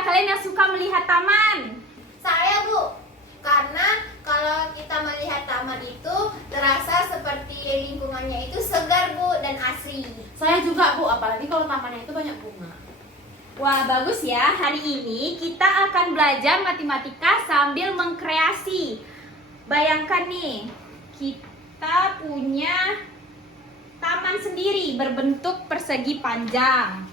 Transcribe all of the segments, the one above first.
antara kalian yang suka melihat taman? Saya, Bu. Karena kalau kita melihat taman itu terasa seperti lingkungannya itu segar, Bu, dan asri. Saya juga, Bu, apalagi kalau tamannya itu banyak bunga. Wah, bagus ya. Hari ini kita akan belajar matematika sambil mengkreasi. Bayangkan nih, kita punya taman sendiri berbentuk persegi panjang.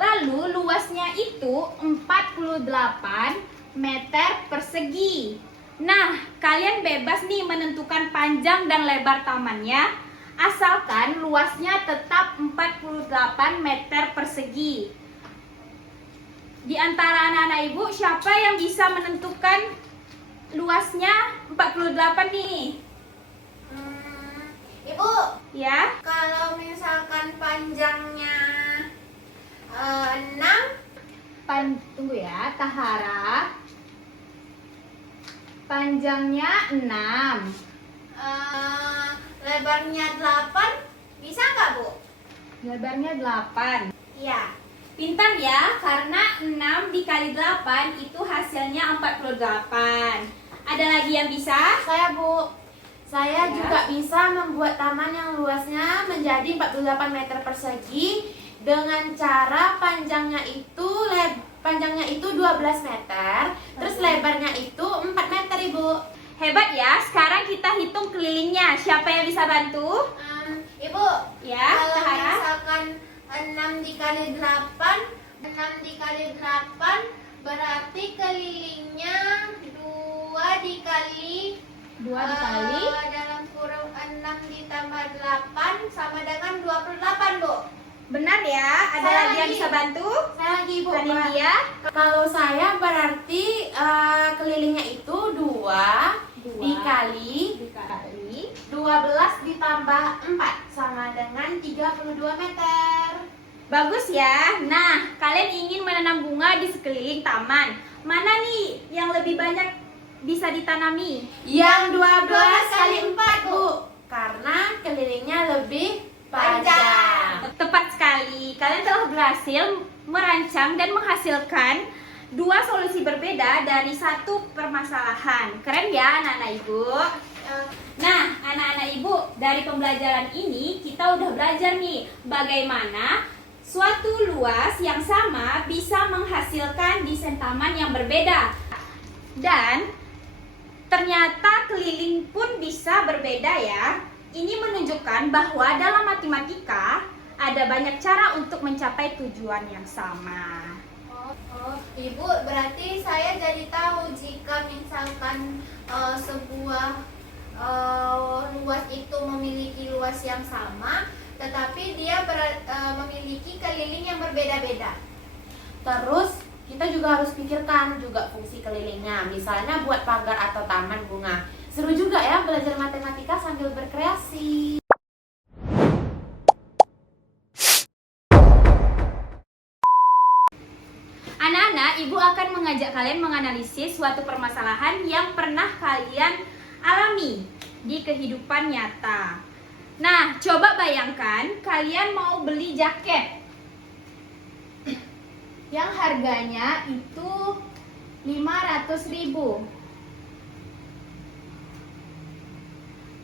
Lalu luasnya itu 48 meter persegi. Nah, kalian bebas nih menentukan panjang dan lebar tamannya, asalkan luasnya tetap 48 meter persegi. Di antara anak-anak ibu, siapa yang bisa menentukan luasnya 48 nih? Ibu, Ya, kalau misalkan panjangnya 6, tunggu ya, Tahara. Panjangnya 6. lebarnya 8, bisa nggak, Bu? Lebarnya 8. Iya. Pintar ya, karena 6 dikali 8 itu hasilnya 48. Ada lagi yang bisa? Saya, Bu. Saya Ya. juga bisa membuat taman yang luasnya menjadi 48 meter persegi dengan cara panjangnya itu 12 meter, terus lebarnya itu 4 meter, Ibu. Hebat ya, sekarang kita hitung kelilingnya. Siapa yang bisa bantu? Ibu, Ya, kalau Tahara. misalkan 6 dikali 8, 6 dikali 8 berarti kelilingnya 2 dikali 2 dikali dalam kurung 6 ditambah 8 sama dengan 28, Bu. Benar ya, ada Saya lagi yang lagi. bisa bantu? Saya lagi, Bu. Dia? Kalau saya berarti kelilingnya itu 2 dikali 12 ditambah 4 sama dengan 32 meter. Bagus ya. Nah, kalian ingin menanam bunga di sekeliling taman. Mana nih yang lebih banyak bisa ditanami? Yang 12 kali 4, Bu. Karena kelilingnya lebih panjang. Tepat sekali. Kalian telah berhasil merancang dan menghasilkan dua solusi berbeda dari satu permasalahan. Keren ya anak-anak ibu? Nah, anak-anak ibu, dari pembelajaran ini kita udah belajar nih bagaimana suatu luas yang sama bisa menghasilkan desain taman yang berbeda. Dan ternyata keliling pun bisa berbeda ya. Ini menunjukkan bahwa dalam matematika ada banyak cara untuk mencapai tujuan yang sama. Ibu, berarti saya jadi tahu jika misalkan sebuah luas itu memiliki luas yang sama, tetapi dia memiliki keliling yang berbeda-beda. Terus kita juga harus pikirkan juga fungsi kelilingnya. Misalnya buat pagar atau taman bunga. Seru juga ya belajar matematika sambil berkreasi. Anak-anak, ibu akan mengajak kalian menganalisis suatu permasalahan yang pernah kalian alami di kehidupan nyata. Nah, coba bayangkan kalian mau beli jaket yang harganya itu 500.000.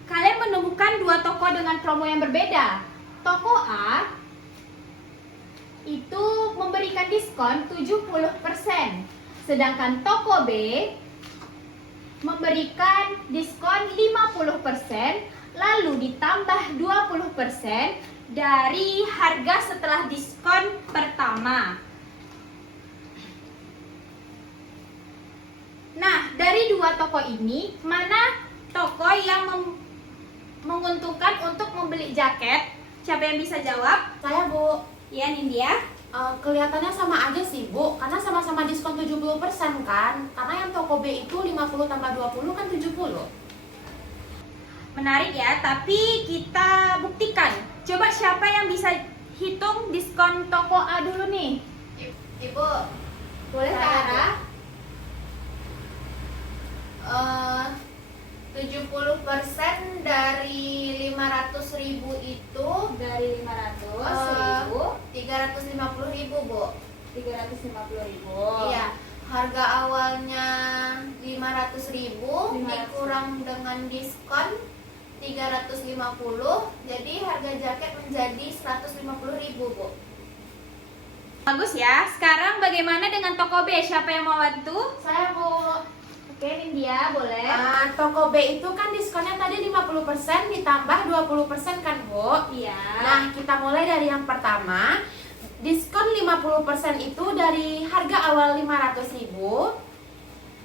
Kalian menemukan dua toko dengan promo yang berbeda. Toko A itu memberikan diskon 70%, sedangkan toko B memberikan diskon 50%, lalu ditambah 20% dari harga setelah diskon pertama. Nah, dari dua toko ini, mana toko yang menguntungkan untuk membeli jaket? Siapa yang bisa jawab? Saya, Bu. Ya, Nindya. Kelihatannya sama aja sih, Bu. Karena sama-sama diskon 70% kan. Karena yang toko B itu 50 tambah 20 kan 70. Menarik ya, tapi kita buktikan. Coba siapa yang bisa hitung diskon toko A dulu nih? Ibu, boleh Sarah? 70% dari 500.000 itu Dari 500.000 350.000, Bu. 350.000. Iya, harga awalnya 500.000 dikurang dengan diskon 350, jadi harga jaket menjadi 150.000, Bu. Bagus ya. Sekarang bagaimana dengan toko B? Siapa yang mau bantu? Saya, Bu. Oke, Nindya, boleh. Toko B itu kan diskonnya tadi 50% ditambah 20% kan, Bu? Iya. Nah, kita mulai dari yang pertama. Diskon 50% itu dari harga awal 500.000.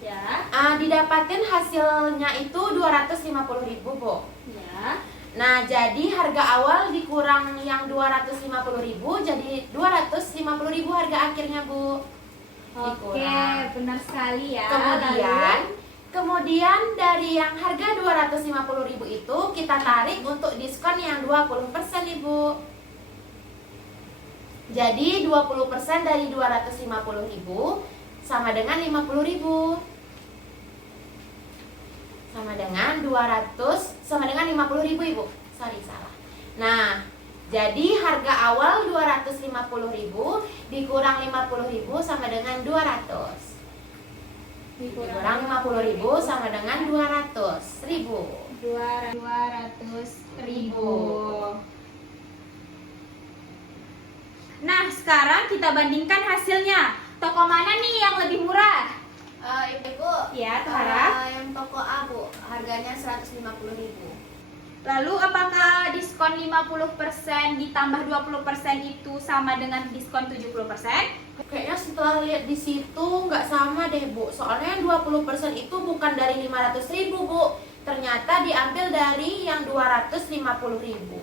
Ya. Didapatin hasilnya itu 250.000, Bu. Ya. Nah, jadi harga awal dikurang yang 250.000 jadi 250.000 harga akhirnya, Bu. Oke, Dikurang. benar sekali ya. Kemudian dari yang harga 250.000 itu kita tarik untuk diskon yang 20%, Ibu. Jadi 20% dari 250.000 sama dengan 50.000. Sama dengan 50.000, Ibu. Sorry, salah. Nah, jadi harga awal 250.000 dikurang 50.000 sama dengan 200. Dikurang 50.000 sama dengan 200.000. 200.000. Nah, sekarang kita bandingkan hasilnya. Toko mana nih yang lebih murah? Ibu, Ya, Tuhara. yang toko A, Bu, harganya 150.000. Lalu apakah diskon 50% ditambah 20% itu sama dengan diskon 70%? Kayaknya setelah lihat di situ nggak sama deh, Bu. Soalnya yang 20% itu bukan dari 500.000, Bu. Ternyata diambil dari yang 250.000.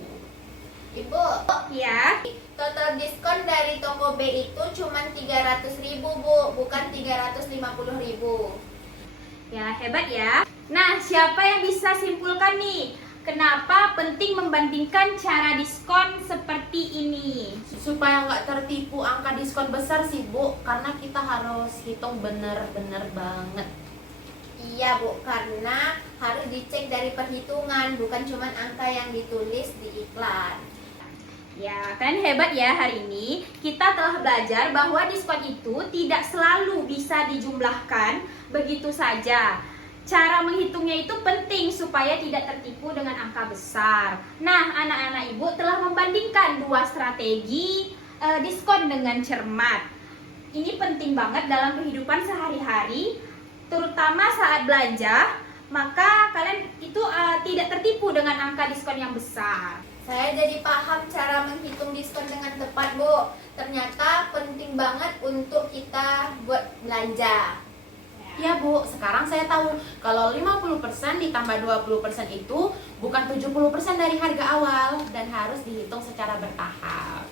Ibu, Ya. total diskon dari toko B itu cuma 300.000, Bu, bukan 350.000. Ya, hebat ya. Nah, siapa yang bisa simpulkan nih? Kenapa penting membandingkan cara diskon seperti ini? Supaya nggak tertipu angka diskon besar sih, Bu. Karena kita harus hitung bener-bener banget. Iya, Bu, karena harus dicek dari perhitungan, bukan cuma angka yang ditulis di iklan. Ya, kalian hebat ya hari ini. Kita telah belajar bahwa diskon itu tidak selalu bisa dijumlahkan begitu saja. Cara menghitungnya itu penting supaya tidak tertipu dengan angka besar. Nah, anak-anak ibu telah membandingkan dua strategi diskon dengan cermat. Ini penting banget dalam kehidupan sehari-hari, terutama saat belanja. Maka kalian itu tidak tertipu dengan angka diskon yang besar. Saya jadi paham cara menghitung diskon dengan tepat, Bu. Ternyata penting banget untuk kita buat belanja. Ya, Bu, sekarang saya tahu kalau 50% ditambah 20% itu bukan 70% dari harga awal dan harus dihitung secara bertahap.